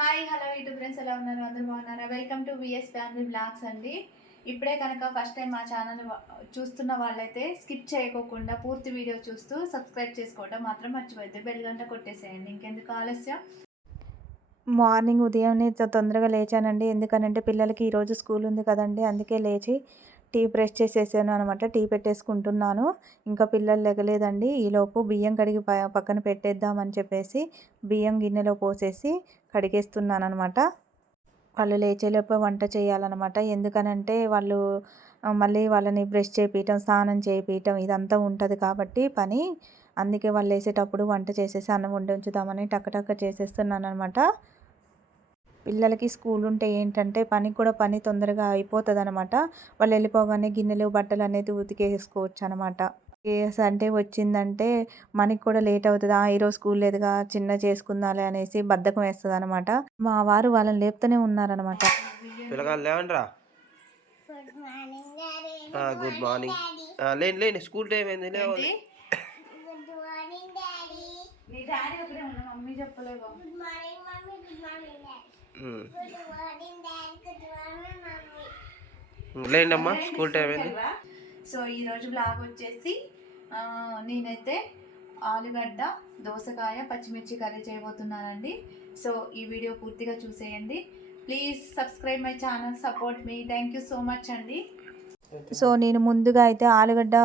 Hi hello YouTube friends ఎలా ఉన్నారు? అందరూ బాగున్నారా? Welcome to V S family blogs అండి. ఇప్పుడే కనుక ఫస్ట్ టైం మా ఛానల్ చూస్తున్న వాళ్ళైతే స్కిప్ చేయకోకుండా పూర్తి వీడియో చూస్తూ సబ్స్క్రైబ్ చేసుకోవడం మాత్రం మర్చిపోద్ది బెల్ గంట కొట్టేసేయండి. ఇంకెందుకు ఆలస్యం? మార్నింగ్ ఉదయం తొందరగా లేచానండి. ఎందుకనంటే పిల్లలకి ఈరోజు స్కూల్ ఉంది కదండి. అందుకే లేచి టీ ప్రెస్ చేసేసాను అనమాట టీ పెట్టేసుకుంటున్నాను. ఇంకా పిల్లలు లెగలేదండి. ఈలోపు బియ్యం కడిగి ప- పక్కన పెట్టేద్దామని చెప్పేసి బియ్యం గిన్నెలో పోసేసి కడిగేస్తున్నాను అనమాట వాళ్ళు లేచేలోపు వంట చేయాలన్నమాట. ఎందుకనంటే వాళ్ళు మళ్ళీ వాళ్ళని బ్రష్ చేపించడం స్నానం చేపించడం ఇదంతా ఉంటుంది కాబట్టి పని. అందుకే వాళ్ళు వేసేటప్పుడు వంట చేసేసి అన్నం వండి ఉంచుదామని టక్క టక్క చేసేస్తున్నాను అనమాట పిల్లలకి స్కూల్ ఉంటే ఏంటంటే పని కూడా పని తొందరగా అయిపోతుంది అనమాట వాళ్ళు వెళ్ళిపోగానే గిన్నెలు బట్టలు అనేది ఉతికేసుకోవచ్చు అనమాట ఏ సండే వచ్చిందంటే మనకి కూడా లేట్ అవుతుంది. ఆ ఈరోజు స్కూల్ లేదుగా చిన్న చేసుకుందాలే అనేసి బద్ధకం వేస్తుంది అనమాట మా వారు వాళ్ళని లేపుతూనే ఉన్నారనమాట. గుడ్ మార్నింగ్ లేని లేని స్కూల్ టైం అయింది. లేవాలి గుడ్ మార్నింగ్ డాడీ నీ డాడీ ఒకటే ఉన్నా మమ్మీ చెప్పలేవు? Good morning mummy good morning daddy. అమ్మా స్కూల్ టైం అయింది. సో ఈరోజు బ్లాగ్ వచ్చేసి నేనైతే ఆలుగడ్డ దోసకాయ పచ్చిమిర్చి కర్రీ చేయబోతున్నానండి. సో ఈ వీడియో పూర్తిగా చూసేయండి. Please subscribe my channel support me thank you so much అండి. సో నేను ముందుగా అయితే ఆలుగడ్డ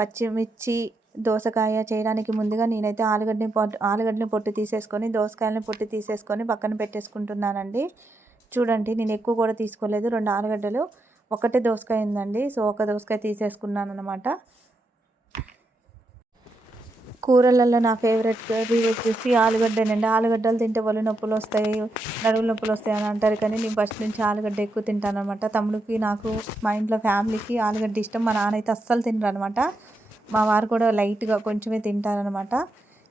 పచ్చిమిర్చి దోసకాయ చేయడానికి ముందుగా నేనైతే ఆలుగడ్డని పొట్టు ఆలుగడ్డని పొట్టు తీసేసుకొని దోసకాయలని పొట్టు తీసేసుకొని పక్కన పెట్టేసుకుంటున్నానండి. చూడండి నేను ఎక్కువ కూడా తీసుకోలేదు రెండు ఆలుగడ్డలు ఒకటే దోసకాయ ఉందండి. సో ఒక దోసకాయ తీసేసుకున్నాను అనమాట కూరలలో నా ఫేవరెట్ కర్రీ వచ్చేసి ఆలుగడ్డనండి. ఆలుగడ్డలు తింటే ఒళ్ళు నొప్పులు వస్తాయి నడువులు నొప్పులు వస్తాయి అని అంటారు కానీ నేను ఫస్ట్ నుంచి ఆలుగడ్డ ఎక్కువ తింటాను అనమాట తమ్ముడికి నాకు మా ఇంట్లో ఫ్యామిలీకి ఆలుగడ్డ ఇష్టం మా నాన్న అయితే అస్సలు తినరు అనమాట మా వారు కూడా లైట్గా కొంచెమే తింటారనమాట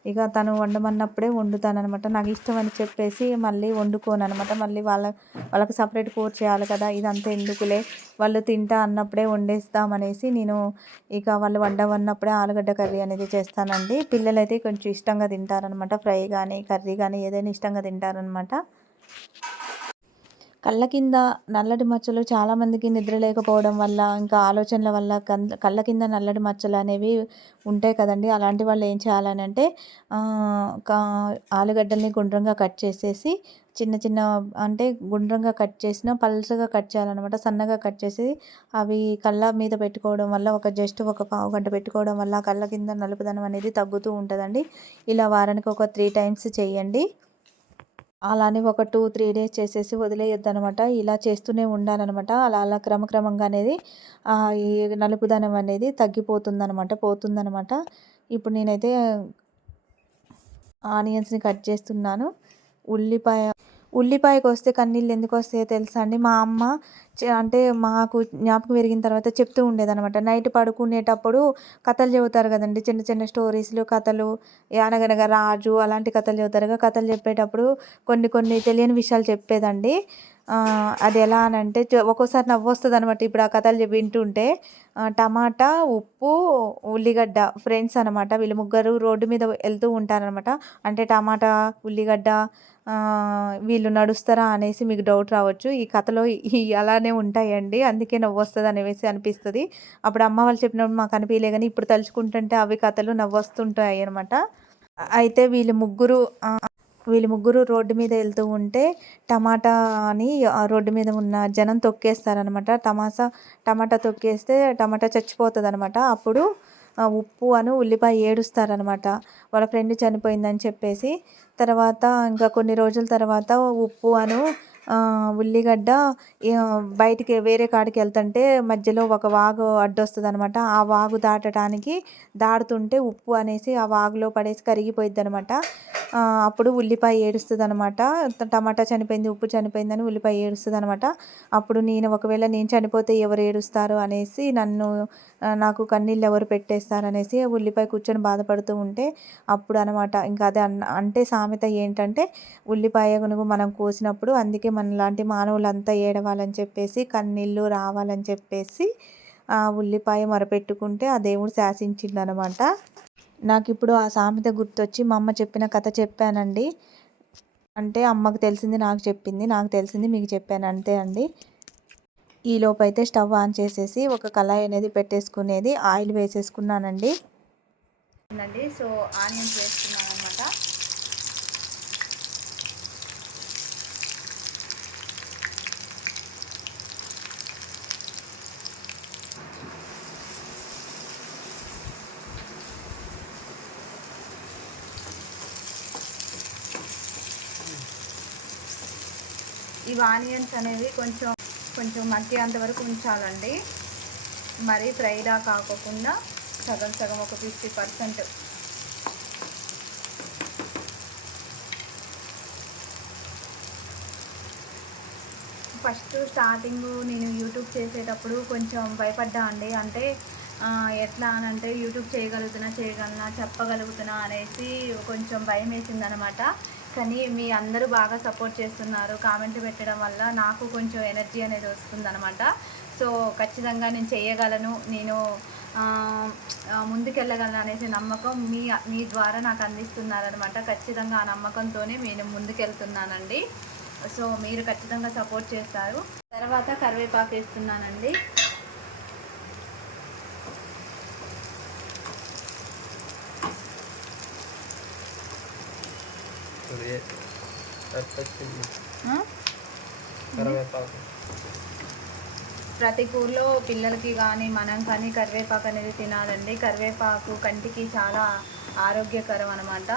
ఇక తను వండమన్నప్పుడే వండుతానమాట నాకు ఇష్టం అని చెప్పేసి మళ్ళీ వండుకోను అనమాట మళ్ళీ వాళ్ళ వాళ్ళకి సపరేట్ కూర చేయాలి కదా ఇదంతా ఎందుకులే? వాళ్ళు తింటా అన్నప్పుడే వండేస్తామనేసి నేను ఇక వాళ్ళు వండమన్నప్పుడే ఆలుగడ్డ కర్రీ అనేది చేస్తానండి. పిల్లలైతే కొంచెం ఇష్టంగా తింటారనమాట ఫ్రై కానీ కర్రీ కానీ ఏదైనా ఇష్టంగా తింటారనమాట కళ్ళ కింద నల్లటి మచ్చలు చాలామందికి నిద్ర లేకపోవడం వల్ల ఇంకా ఆలోచనల వల్ల కన్- కళ్ళ కింద నల్లటి మచ్చలు అనేవి ఉంటాయి కదండి. అలాంటి వాళ్ళు ఏం చేయాలని అంటే ఆలుగడ్డల్ని గుండ్రంగా కట్ చేసేసి చిన్న చిన్న అంటే గుండ్రంగా కట్ చేసిన పల్చగా కట్ చేయాలన్నమాట. సన్నగా కట్ చేసి అవి కళ్ళ మీద పెట్టుకోవడం వల్ల ఒక జస్ట్ ఒక పావు గంట పెట్టుకోవడం వల్ల కళ్ళ కింద నలుపుదనం అనేది తగ్గుతూ ఉంటుందండి. ఇలా వారానికి ఒక త్రీ టైమ్స్ చేయండి. అలానే ఒక టూ త్రీ డేస్ చేసేసి వదిలేయొద్దు అనమాట ఇలా చేస్తూనే ఉండాలన్నమాట అలా అలా క్రమక్రమంగా అనేది ఈ నలుపుదనం అనేది తగ్గిపోతుందనమాట పోతుందనమాట. ఇప్పుడు నేనైతే ఆనియన్స్ని కట్ చేస్తున్నాను. ఉల్లిపాయ ఉల్లిపాయకు వస్తే కన్నీళ్ళు ఎందుకు వస్తాయో తెలుసా అండి మా అమ్మ చే- అంటే మాకు జ్ఞాపకం పెరిగిన తర్వాత చెప్తూ ఉండేదనమాట నైట్ పడుకునేటప్పుడు కథలు చెబుతారు కదండి. చిన్న చిన్న స్టోరీస్లు కథలు అనగనగా రాజు అలాంటి కథలు చెబుతారుగా కథలు చెప్పేటప్పుడు కొన్ని కొన్ని తెలియని విషయాలు చెప్పేదండి. అది ఎలా అని అంటే చ- ఒక్కోసారి నవ్వు వస్తుంది అనమాట ఇప్పుడు ఆ కథలు వింటుంటే టమాటా ఉప్పు ఉల్లిగడ్డ ఫ్రెండ్స్ అనమాట వీళ్ళు ముగ్గురు రోడ్డు మీద వెళ్తూ ఉంటారనమాట అంటే టమాటా ఉల్లిగడ్డ వీళ్ళు నడుస్తారా అనేసి మీకు డౌట్ రావచ్చు. ఈ కథలో అలానే ఉంటాయండి. అందుకే నవ్వు వస్తుంది అనేసి అనిపిస్తుంది. అప్పుడు అమ్మ వాళ్ళు చెప్పినప్పుడు మాకు అనిపించలే కానీ ఇప్పుడు తలుచుకుంటుంటే అవి కథలు నవ్వు వస్తుంటాయి అనమాట అయితే వీళ్ళు ముగ్గురు వీళ్ళు ముగ్గురు రోడ్డు మీద వెళ్తూ ఉంటే టమాటాని అని రోడ్డు మీద ఉన్న జనం తొక్కేస్తారనమాట టమాసా టమాటా తొక్కేస్తే టమాటా చచ్చిపోతుంది అనమాట అప్పుడు ఉప్పు అని ఉల్లిపాయ ఏడుస్తారనమాట వాళ్ళ ఫ్రెండ్ చనిపోయిందని చెప్పేసి తర్వాత ఇంకా కొన్ని రోజుల తర్వాత ఉప్పు అను ఉల్లిగడ్డ బయటికి వేరే కాడికి వెళ్తుంటే మధ్యలో ఒక వాగు అడ్డొస్తుంది అనమాట ఆ వాగు దాటడానికి దాడుతుంటే ఉప్పు అనేసి ఆ వాగులో పడేసి కరిగిపోయిద్ది అనమాట అప్పుడు ఉల్లిపాయ ఏడుస్తుంది అనమాట టమాటా చనిపోయింది ఉప్పు చనిపోయిందని ఉల్లిపాయ ఏడుస్తుంది అనమాట అప్పుడు నేను ఒకవేళ నేను చనిపోతే ఎవరు ఏడుస్తారు అనేసి నన్ను నాకు కన్నీళ్ళు ఎవరు పెట్టేస్తారు అనేసి ఉల్లిపాయ కూర్చొని బాధపడుతూ ఉంటే అప్పుడు అనమాట ఇంకా అదే అన్న అంటే సామెత ఏంటంటే ఉల్లిపాయ గునుగు మనం కోసినప్పుడు అందుకే మనలాంటి మానవులంతా ఏడవాలని చెప్పేసి కన్నీళ్ళు రావాలని చెప్పేసి ఆ ఉల్లిపాయ మొరపెట్టుకుంటే ఆ దేవుడు శాసించిండనమాట. నాకు ఇప్పుడు ఆ సామెత గుర్తొచ్చి మా అమ్మ చెప్పిన కథ చెప్పానండి. అంటే అమ్మకు తెలిసింది నాకు చెప్పింది నాకు తెలిసింది మీకు చెప్పాను అంతే అండి. ఈ అయితే స్టవ్ ఆన్ చేసేసి ఒక కళాయి అనేది పెట్టేసుకునేది ఆయిల్ వేసేసుకున్నానండి. అండి సో ఆనియన్స్ వేసుకున్నాను అనమాట ఇవి ఆనియన్స్ అనేవి కొంచెం కొంచెం మగ్గేంత వరకు ఉంచాలండి. మరీ ఫ్రైడా కాకుండా సగం సగం ఒక ఫిఫ్టీ పర్సెంట్. ఫస్ట్ స్టార్టింగ్ నేను యూట్యూబ్ చేసేటప్పుడు కొంచెం భయపడ్డా అండి. అంటే ఎట్లా అని అంటే యూట్యూబ్ చేయగలుగుతున్నా చేయగలనా చెప్పగలుగుతున్నా అనేసి కొంచెం భయం వేసింది అనమాట కానీ మీ అందరూ బాగా సపోర్ట్ చేస్తున్నారు కామెంట్ పెట్టడం వల్ల నాకు కొంచెం ఎనర్జీ అనేది వస్తుందనమాట సో ఖచ్చితంగా నేను చేయగలను నేను ముందుకెళ్ళగలను అనేసి నమ్మకం మీ మీ ద్వారా నాకు అందిస్తున్నారనమాట ఖచ్చితంగా ఆ నమ్మకంతోనే నేను ముందుకెళ్తున్నానండి. సో మీరు ఖచ్చితంగా సపోర్ట్ చేస్తారు. తర్వాత కరివేపాకు వేస్తున్నానండి. కరివేపాకు. ప్రతి కూరలో పిల్లలకి కానీ మనం కానీ కరివేపాకు అనేది తినాలండి. కరివేపాకు కంటికి చాలా ఆరోగ్యకరం అనమాట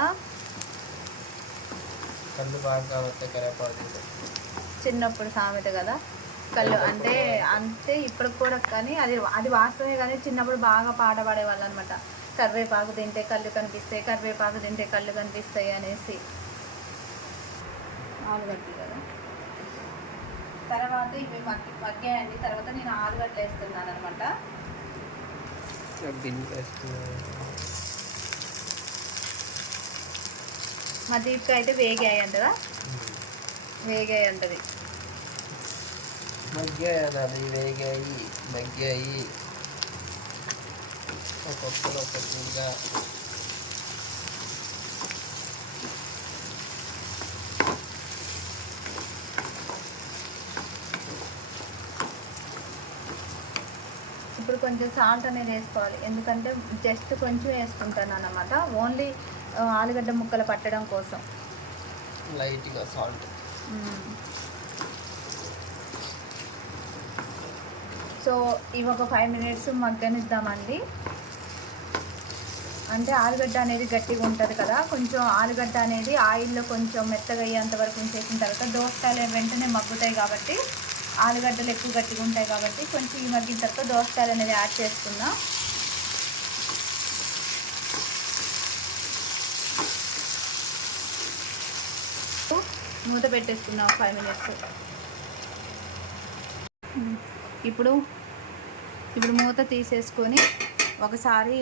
కళ్ళు బాగా కాబట్టి కరివేపాకు. తింటాం. చిన్నప్పుడు సామెత కదా. కళ్ళు అంటే అంతే ఇప్పటికి కూడా కానీ అది అది వాస్తవమే కానీ చిన్నప్పుడు బాగా పాట పాడేవాళ్ళు అనమాట కరివేపాకు తింటే కళ్ళు కనిపిస్తాయి కరివేపాకు తింటే కళ్ళు కనిపిస్తాయి అనేసి. ఆలుగడ్డలు కదా. తర్వాత ఇవి మగ్గి మగ్గాయండి. తర్వాత నేను ఆలుగడ్డలు వేస్తున్నాను. అనమాట. మా దీపిక అయితే వేగాయి అంటదా వేగాయి అంటది మగ్గాయి వేగాయి మగ్గాయి. ఒక్కొక్కరు ఒక్కొక్కరుగా ఇప్పుడు కొంచెం సాల్ట్ అనేది వేసుకోవాలి. ఎందుకంటే జస్ట్ కొంచెం వేసుకుంటాను అన్నమాట. ఓన్లీ ఆలుగడ్డ ముక్కలు పట్టడం కోసం. లైట్గా సాల్ట్. సో ఇవి ఒక ఫైవ్ మినిట్స్ మగ్గనిద్దామండి. అంటే ఆలుగడ్డ అనేది గట్టిగా ఉంటుంది కదా. కొంచెం ఆలుగడ్డ అనేది ఆయిల్లో కొంచెం మెత్తగా అయ్యేంత వరకు ఉంచేసిన తర్వాత దోసకాయలు వెంటనే మగ్గుతాయి కాబట్టి ఆలుగడ్డలు ఎక్కువ గట్టిగా ఉంటాయి కాబట్టి కొంచెం ఈ మగ్గిన తర్వాత దోసకాయలు అనేది యాడ్ చేసుకుందాం. మూత పెట్టేసుకుందాం ఫైవ్ మినిట్స్. ఇప్పుడు ఇప్పుడు మూత తీసేసుకొని ఒకసారి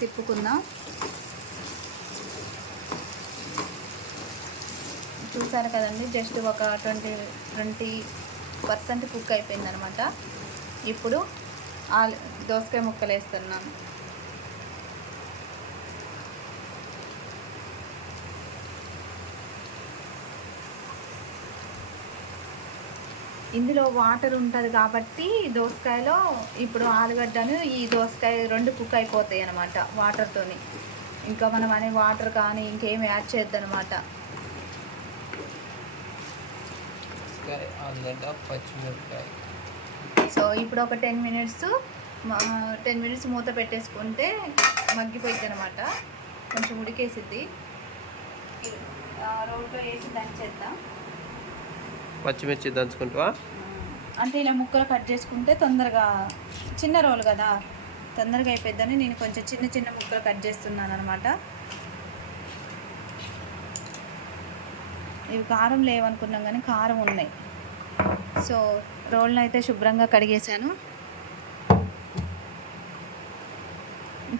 తిప్పుకుందాం. చూసారు కదండి జస్ట్ ఒక ట్వంటీ ట్వంటీ పర్సెంట్ కుక్ అయిపోయింది అనమాట ఇప్పుడు ఆలు దోసకాయ ముక్కలు వేస్తున్నాను. ఇందులో వాటర్ ఉంటుంది కాబట్టి దోసకాయలో ఇప్పుడు ఆలుగడ్డను ఈ దోసకాయ రెండు కుక్ అయిపోతాయి అనమాట వాటర్తోని. ఇంకా మనం అనే వాటర్ కానీ ఇంకేం యాడ్ చేద్దనమాట మిరపకాయ ఆలుగడ్డ పచ్చిమిరపకాయ. సో ఇప్పుడు ఒక టెన్ మినిట్స్ టెన్ మినిట్స్ మూత పెట్టేసుకుంటే మగ్గిపోయింది అనమాట కొంచెం ఉడికేసిద్ది. రోడ్లో వేసి దంచేద్దాం. పచ్చిమిర్చి దంచుకుంటావా? అంటే ఇలా ముక్కలు కట్ చేసుకుంటే తొందరగా చిన్న రోలు కదా తొందరగా అయిపోద్దని నేను కొంచెం చిన్న చిన్న ముక్కలు కట్ చేస్తున్నాను అనమాట ఇవి కారం లేవనుకున్నాం కానీ కారం ఉన్నాయి. సో రోళ్ళని అయితే శుభ్రంగా కడిగేశాను.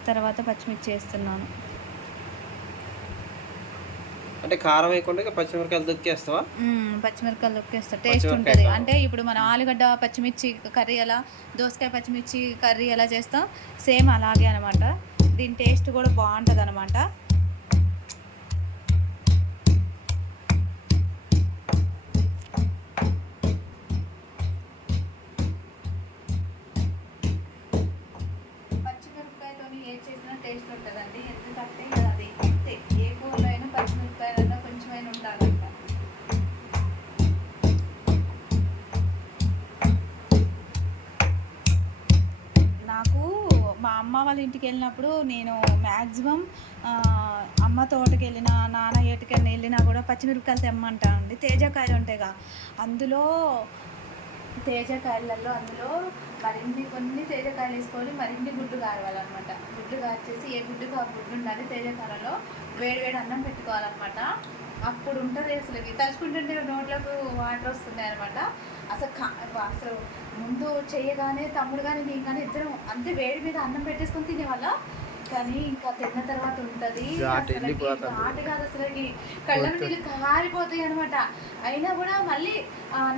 తర్వాత పచ్చిమిర్చి వేస్తున్నాను. అంటే కారం వేయకుండా ఇక పచ్చిమిరపకాయలు దొక్కేస్తావా? మ్మ్, పచ్చిమిరపకాయలు నొక్కేస్తా టేస్ట్ ఉంటుంది. అంటే ఇప్పుడు మనం ఆలుగడ్డ పచ్చిమిర్చి కర్రీ ఎలా దోసకాయ పచ్చిమిర్చి కర్రీ ఎలా చేస్తాం? సేమ్ అలాగే అనమాట దీని టేస్ట్ కూడా బాగుంటుంది అనమాట వాళ్ళ ఇంటికి వెళ్ళినప్పుడు నేను మ్యాక్సిమం అమ్మ తోటకి వెళ్ళినా నాన్న ఏటికైనా వెళ్ళినా కూడా పచ్చిమిరపకాయలు తెమ్మంటా అండి తేజకాయలు ఉంటాయిగా. అందులో తేజకాయలలో అందులో మరిన్ని కొన్ని తేజకాయలు వేసుకొని మరిన్ని గుడ్డు కారవాలన్నమాట గుడ్డు కాచేసి ఏ గుడ్డుకు ఆ గుడ్డు ఉండాలి తేజకాయలలో వేడి వేడి అన్నం పెట్టుకోవాలన్నమాట. అప్పుడు ఉంటుంది అసలు. ఇవి తలుచుకుంటుంటే నోట్లకు వాటర్ వస్తున్నాయి అనమాట అసలు అసలు ముందు చెయ్యగానే తమ్ముడు కానీ నేను కానీ ఇద్దరం అంతే వేడి మీద అన్నం పెట్టేసుకొని తినేవాళ్ళ. కానీ ఇంకా తిన్న తర్వాత ఉంటుంది. ఘాటు కాదు అసలు కళ్ళ నీళ్ళు కారిపోతాయి అనమాట అయినా కూడా మళ్ళీ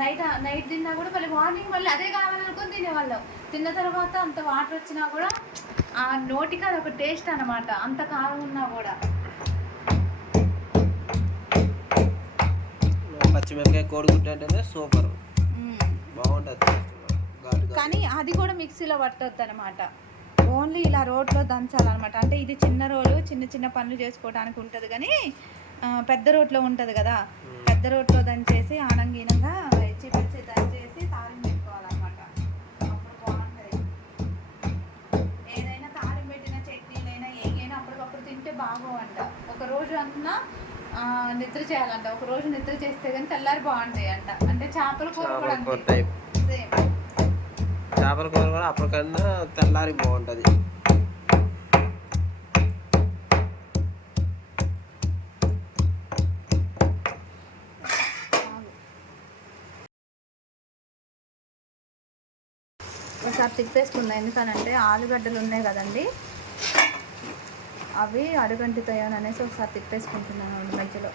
నైట్ నైట్ తిన్నా కూడా మళ్ళీ మార్నింగ్ మళ్ళీ అదే కావాలనుకొని తినేవాళ్ళం. తిన్న తర్వాత అంత వాటర్ వచ్చినా కూడా ఆ నోటికి అది ఒక టేస్ట్ అనమాట అంత కారం ఉన్నా కూడా. పచ్చిమిరపకాయ కోడిగుడ్డు అంటేనే సూపర్. బాగుంటుంది. కానీ అది కూడా మిక్సీలో పట్టొద్దు అనమాట ఓన్లీ ఇలా రోట్లో దంచాలన్నమాట. అంటే ఇది చిన్న రోలు చిన్న చిన్న పనులు చేసుకోవడానికి ఉంటుంది కానీ పెద్ద రోట్లో ఉంటుంది కదా. పెద్ద రోట్లో దంచేసి ఆనంగీనంగా ఇచ్చి పచ్చి దంచేసి తాలింపు పెట్టుకోవాలన్నమాట. అప్పుడు బాగుంటుంది. ఏదైనా తాలింపు పెట్టిన చట్నీలైనా ఏదైనా అప్పటికప్పుడు తింటే బాగోవంట. ఒక రోజు అన్నా నిద్ర చేయాలంట. ఒక రోజు నిద్ర చేస్తే కానీ తెల్లారి బాగుంటాయి అంట అంటే చేపల కూర కూడా సేమ్. చేపల కూర కూడా అప్పటికన్నా తెల్లారి బాగుంటుంది. ఒకసారి తిప్పేసుకుందాం ఎందుకనంటే ఆలుగడ్డలు ఉన్నాయి కదండి. అవి అడుగంటుతాయని అనేసి ఒకసారి తిప్పేసుకుంటున్నాను అండి మధ్యలో.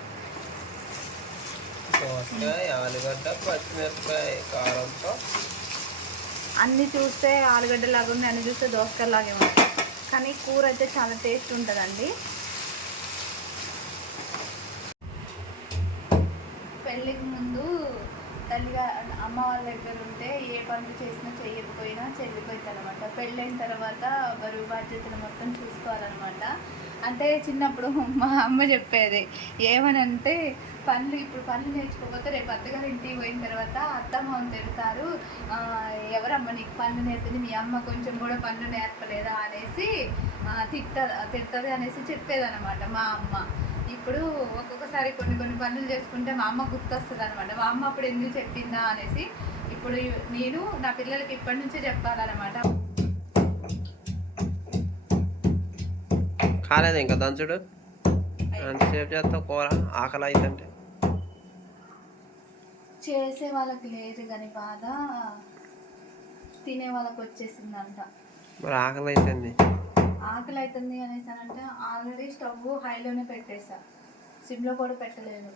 ఆలుగడ్డ పచ్చిమిరపకాయ కారంతో అన్ని చూస్తే ఆలుగడ్డలాగా ఉంది అన్ని చూస్తే దోసకాయలాగే ఉంటాయి కానీ కూర అయితే చాలా టేస్ట్ ఉంటుందండి. పెళ్ళికి ముందు తల్లిగా అమ్మ వాళ్ళ దగ్గర ఉంటే ఏ పనులు చేసినా చేయకపోయినా చెల్లిపోయింది అనమాట పెళ్ళైన తర్వాత బరువు బాధ్యతలు మొత్తం చూసుకోవాలన్నమాట. అంటే చిన్నప్పుడు మా అమ్మ చెప్పేది ఏమనంటే పనులు ఇప్పుడు పనులు నేర్చుకోకపోతే రేపు అత్తగారు ఇంటికి పోయిన తర్వాత అత్తమ్మ తిడతారు. ఎవరమ్మ నీకు పనులు నేర్పింది? మీ అమ్మ కొంచెం కూడా పనులు నేర్పలేదా? అనేసి తిట్ట తిడుతుంది అనేసి చెప్పేదనమాట మా అమ్మ. ఇప్పుడు ఒక్కొక్కసారి కొన్ని కొన్ని పనులు చేసుకుంటే మా అమ్మ గుర్తొస్తుంది అనమాట మా అమ్మ అప్పుడు ఎందుకు చెప్పిందా? అనేసి ఇప్పుడు నేను నా పిల్లలకి ఇప్పటి నుంచే చెప్పాలన్నమాట కాలేదు ఇంకా దంచుడు. ఎంతసేపు చేస్తావు కూర ఆకలి అవుతుంటే చేసే వాళ్ళకి లేదు కానీ బాధ. తినే వాళ్ళకి వచ్చేసిందంట మరి ఆకలి అవుతుంది ఆకలి అవుతుంది అనేసి అంటే ఆల్రెడీ స్టవ్ హైలోనే పెట్టేసా సిమ్లో కూడా పెట్టలేదు.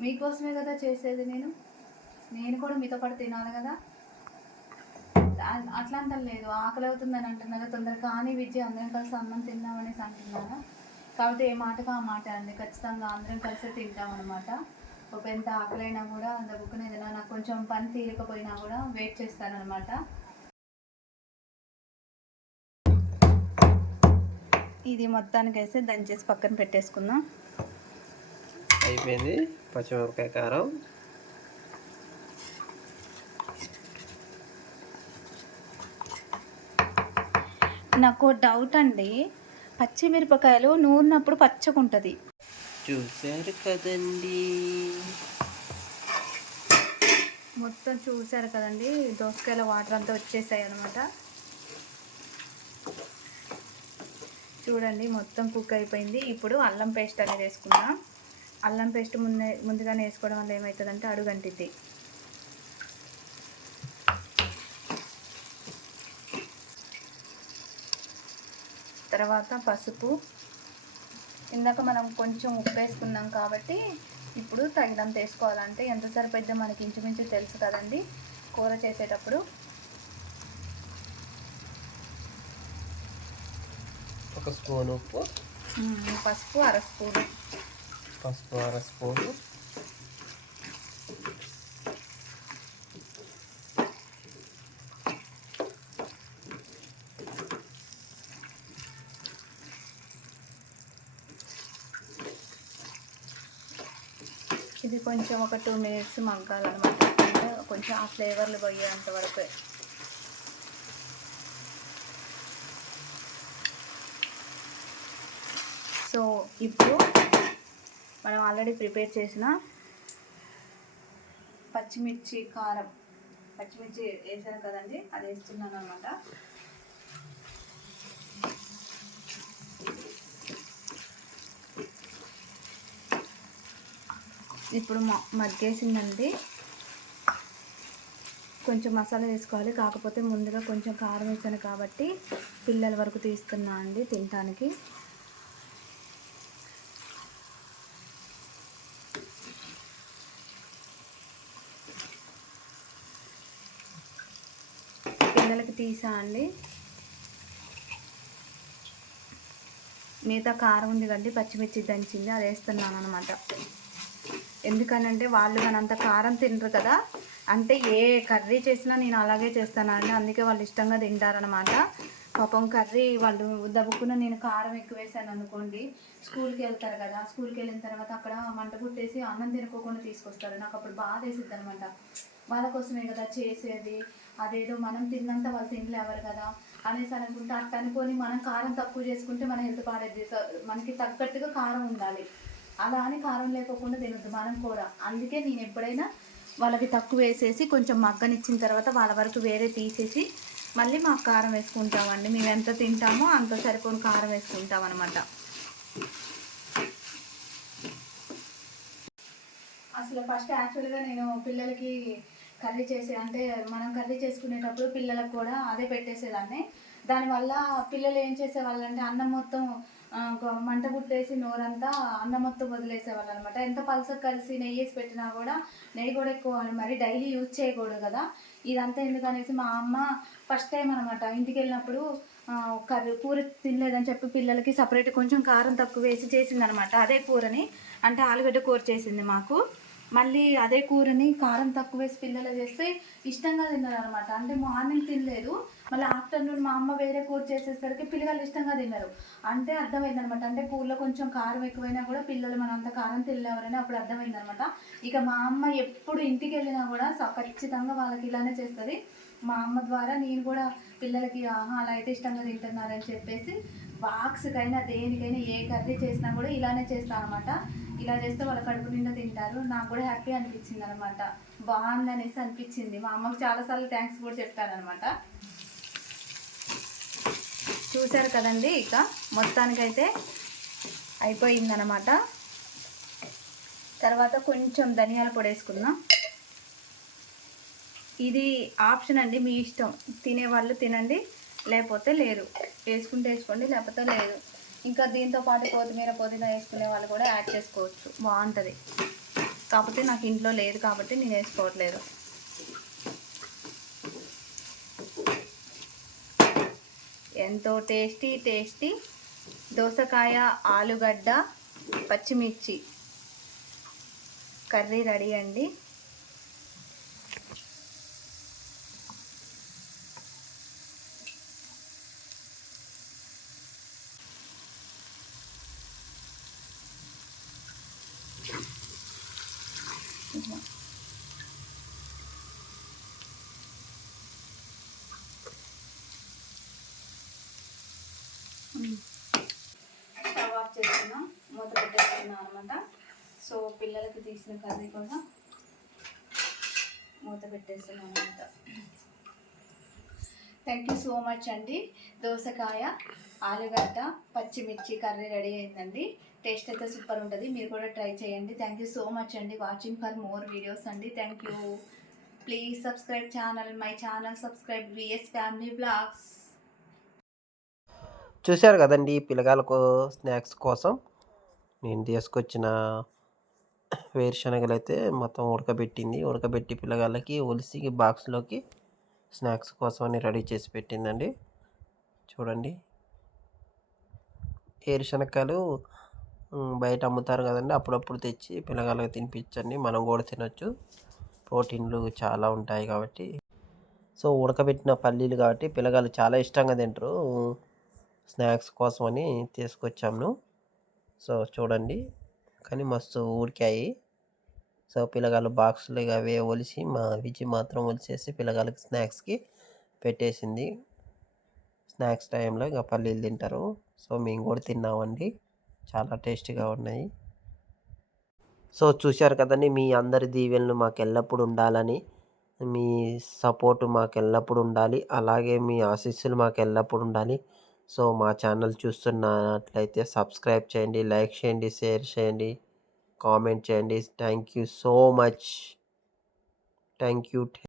మీకోసమే కదా చేసేది నేను? నేను కూడా మీతో పాటు తినాలి కదా? అట్లా అట్లా అంటలేదు ఆకలి అవుతుందని అంటున్నారు. తొందరగా కానీ విద్య అందరం కలిసి అన్నం తిందామనేసి అంటున్నారా? కాబట్టి ఏ మాటకు ఆ మాట అండి. ఖచ్చితంగా అందరం కలిసి తింటాం అనమాట ఒక ఎంత ఆకలైనా కూడా అంత బుక్ ఏదైనా నాకు కొంచెం పని తీరకపోయినా కూడా వెయిట్ చేస్తానన్నమాట. ఇది మొత్తానికి వేసి దంచేసి పక్కన పెట్టేసుకుందాం. అయిపోయింది. పచ్చిమిరపకాయ కారం. నాకు డౌట్ అండి. పచ్చిమిరపకాయలు నూరినప్పుడు పచ్చగుంటుంది. చూసారు కదండి. మొత్తం చూసారు కదండి. దోసకాయల వాటర్ అంతా వచ్చేసాయి అనమాట చూడండి మొత్తం కుక్ అయిపోయింది. ఇప్పుడు అల్లం పేస్ట్ అనేది వేసుకుందాం. అల్లం పేస్ట్ ముందే ముందుగానే వేసుకోవడం వల్ల ఏమవుతుందంటే అడుగంటిద్ది. తర్వాత పసుపు. ఇందాక మనం కొంచెం ఉప్పు వేసుకున్నాం కాబట్టి ఇప్పుడు తగినంత వేసుకోవాలంటే ఎంత సరిపోద్దో మనకి ఇంచుమించు తెలుసు కదండి. కూర చేసేటప్పుడు ఒక స్పూన్ ఉప్పు. పసుపు అర స్పూను. పసుపు అర స్పూను. ఇది కొంచెం ఒక టూ మినిట్స్ మగ్గాలన్నమాట. కొంచెం ఆ ఫ్లేవర్లు పోయేంత వరకు సో ఇప్పుడు మనం ఆల్రెడీ ప్రిపేర్ చేసిన పచ్చిమిర్చి కారం. పచ్చిమిర్చి వేసాను కదండి అది వేస్తున్నాను అనమాట ఇప్పుడు మ- మగ్గేసిందండి. కొంచెం మసాలా వేసుకోవాలి కాకపోతే ముందుగా కొంచెం కారం వేసాను కాబట్టి పిల్లల వరకు తీస్తున్నా అండి తినటానికి పిల్లలకి తీసా అండి. మిగతా కారం ఉంది కండి పచ్చిమిర్చి దంచింది అది వేస్తున్నాను అనమాట ఎందుకనంటే వాళ్ళు మనంత కారం తినరు కదా అంటే ఏ కర్రీ చేసినా నేను అలాగే చేస్తానండి. అందుకే వాళ్ళు ఇష్టంగా తింటారనమాట పాపం కర్రీ వాళ్ళు దబ్బుకున్న నేను కారం ఎక్కువ వేసాను అనుకోండి స్కూల్కి వెళ్తారు కదా స్కూల్కి వెళ్ళిన తర్వాత అక్కడ మంట పుట్టేసి అన్నం తినుకోకుండా తీసుకొస్తారు. నాకు అప్పుడు బాధ వేసిద్ది అనమాట వాళ్ళ కోసమే కదా చేసేది అదేదో మనం తిన్నంత వాళ్ళు తినలేవరు కదా అనేసి అనుకుంటే అట్ట అనుకొని మనం కారం తక్కువ చేసుకుంటే మన హెల్త్ పాడేది మనకి తగ్గట్టుగా కారం ఉండాలి. అలా అని కారం లేకోకుండా తినొద్దు మనం కూడా. అందుకే నేను ఎప్పుడైనా వాళ్ళకి తక్కువ వేసేసి కొంచెం మగ్గనిచ్చిన తర్వాత వాళ్ళ వరకు వేరే తీసేసి మళ్ళీ మాకు కారం వేసుకుంటామండి. మేము ఎంత తింటామో అంత సరిపోని కారం వేసుకుంటాం అనమాట అసలు ఫస్ట్ యాక్చువల్గా నేను పిల్లలకి కర్రీ చేసే అంటే మనం కర్రీ చేసుకునేటప్పుడు పిల్లలకు కూడా అదే పెట్టేసేదాన్ని. దానివల్ల పిల్లలు ఏం చేసేవాళ్ళు అంటే అన్నం మొత్తం మంట పుట్టేసి నోరంతా అన్నం మొత్తం వదిలేసేవాళ్ళు అనమాట ఎంత పలసకు కలిసి నెయ్యి వేసి పెట్టినా కూడా నెయ్యి కూడా ఎక్కువ మరి డైలీ యూజ్ చేయకూడదు కదా. ఇదంతా ఎందుకనేసి మా అమ్మ ఫస్ట్ టైం అనమాట ఇంటికి వెళ్ళినప్పుడు కర్రీ కూర తినలేదని చెప్పి పిల్లలకి సపరేట్ కొంచెం కారం తక్కువ వేసి చేసిందనమాట. అదే కూరని అంటే ఆలుగడ్డ కూర చేసింది మాకు. మళ్ళీ అదే కూరని కారం తక్కువ వేసి పిల్లలు చేస్తే ఇష్టంగా తిన్నారు అనమాట అంటే మార్నింగ్ తినలేదు. మళ్ళీ ఆఫ్టర్నూన్ మా అమ్మ వేరే కూర చేసేసరికి పిల్లలు ఇష్టంగా తిన్నారు అంటే అర్థమైంది అనమాట అంటే కూరలో కొంచెం కారం ఎక్కువైనా కూడా పిల్లలు మనం అంత కారం తినలేవరని అప్పుడు అర్థమైంది అనమాట ఇక మా అమ్మ ఎప్పుడు ఇంటికి వెళ్ళినా కూడా ఖచ్చితంగా వాళ్ళకి ఇలానే చేస్తుంది. మా అమ్మ ద్వారా నేను కూడా పిల్లలకి ఆహా అలా అయితే ఇష్టంగా తింటున్నారని చెప్పేసి బాక్స్కైనా దేనికైనా ఏ కర్రీ చేసినా కూడా ఇలానే చేస్తాను అనమాట ఇలా చేస్తే వాళ్ళ కడుపు నిండా తింటారు. నాకు కూడా హ్యాపీ అనిపించింది అనమాట బాగుంది అనేసి అనిపించింది. మా అమ్మకు చాలాసార్లు థ్యాంక్స్ కూడా చెప్తాను అనమాట చూశారు కదండి ఇక మొత్తానికైతే అయిపోయిందనమాట తర్వాత కొంచెం ధనియాల పొడి వేసుకుందాం. ఇది ఆప్షన్ అండి మీ ఇష్టం. తినే వాళ్ళు తినండి. లేకపోతే లేదు వేసుకుంటే వేసుకోండి లేకపోతే లేదు. ఇంకా దీంతో పాటు కొత్తిమీర పుదీనా వేసుకునే వాళ్ళు కూడా యాడ్ చేసుకోవచ్చు. బాగుంటుంది. కాకపోతే నాకు ఇంట్లో లేదు కాబట్టి నేను వేసుకోవట్లేదు. ఎంతో టేస్టీ టేస్టీ దోసకాయ ఆలుగడ్డ పచ్చిమిర్చి. కర్రీ రెడీ అండి స్టవ్ ఆఫ్ చేస్తున్నాం మూత పెట్టేస్తున్నాం అనమాట సో పిల్లలకి తీసిన కర్రీ కూడా మూత పెట్టేస్తున్నాం అనమాట థ్యాంక్ యూ సో మచ్ అండి. దోసకాయ ఆలుగడ్డ పచ్చిమిర్చి కర్రీ రెడీ అయిందండి. టేస్ట్ అయితే సూపర్ ఉంటుంది. మీరు కూడా ట్రై చేయండి. థ్యాంక్ యూ సో మచ్ అండి. వాచింగ్ ఫర్ మోర్ వీడియోస్ అండి. Thank you please subscribe channel my channel subscribe V S family blogs చూశారు కదండి పిల్లగాళ్ళకు స్నాక్స్ కోసం? నేను తీసుకొచ్చిన వేరుశనగలు అయితే మొత్తం ఉడకబెట్టింది. ఉడకబెట్టి పిల్లగాళ్ళకి ఒలిసి బాక్స్లోకి స్నాక్స్ కోసం అని రెడీ చేసి పెట్టిందండి. చూడండి. వేరుశనగలు బయట అమ్ముతారు కదండి. అప్పుడప్పుడు తెచ్చి పిల్లగాళ్ళకి తినిపించండి. మనం కూడా తినొచ్చు. ప్రోటీన్లు చాలా ఉంటాయి కాబట్టి. సో ఉడకబెట్టిన పల్లీలు కాబట్టి పిల్లగాళ్ళు చాలా ఇష్టంగా తింటారు. స్నాక్స్ కోసం అని తీసుకొచ్చాము. సో చూడండి. కానీ మస్తు ఉడికాయి సో పిల్లగాళ్ళు బాక్సులు ఇక అవే ఒలిసి మా విజి మాత్రం ఒలిసేసి పిల్లగాళ్ళకి స్నాక్స్కి పెట్టేసింది. స్నాక్స్ టైంలో ఇక పల్లీలు తింటారు. సో మేము కూడా తిన్నామండి. చాలా టేస్టీగా ఉన్నాయి. సో చూశారు కదండి మీ అందరి దీవెనలు మాకు ఎల్లప్పుడూ ఉండాలని. మీ సపోర్ట్ మాకు ఎల్లప్పుడూ ఉండాలి. అలాగే మీ ఆశీస్సులు మాకు ఎల్లప్పుడూ ఉండాలి. సో మా ఛానల్ చూస్తున్నట్లయితే సబ్స్క్రైబ్ చేయండి లైక్ చేయండి షేర్ చేయండి కామెంట్ చేయండి. Thank you so much. Thank you.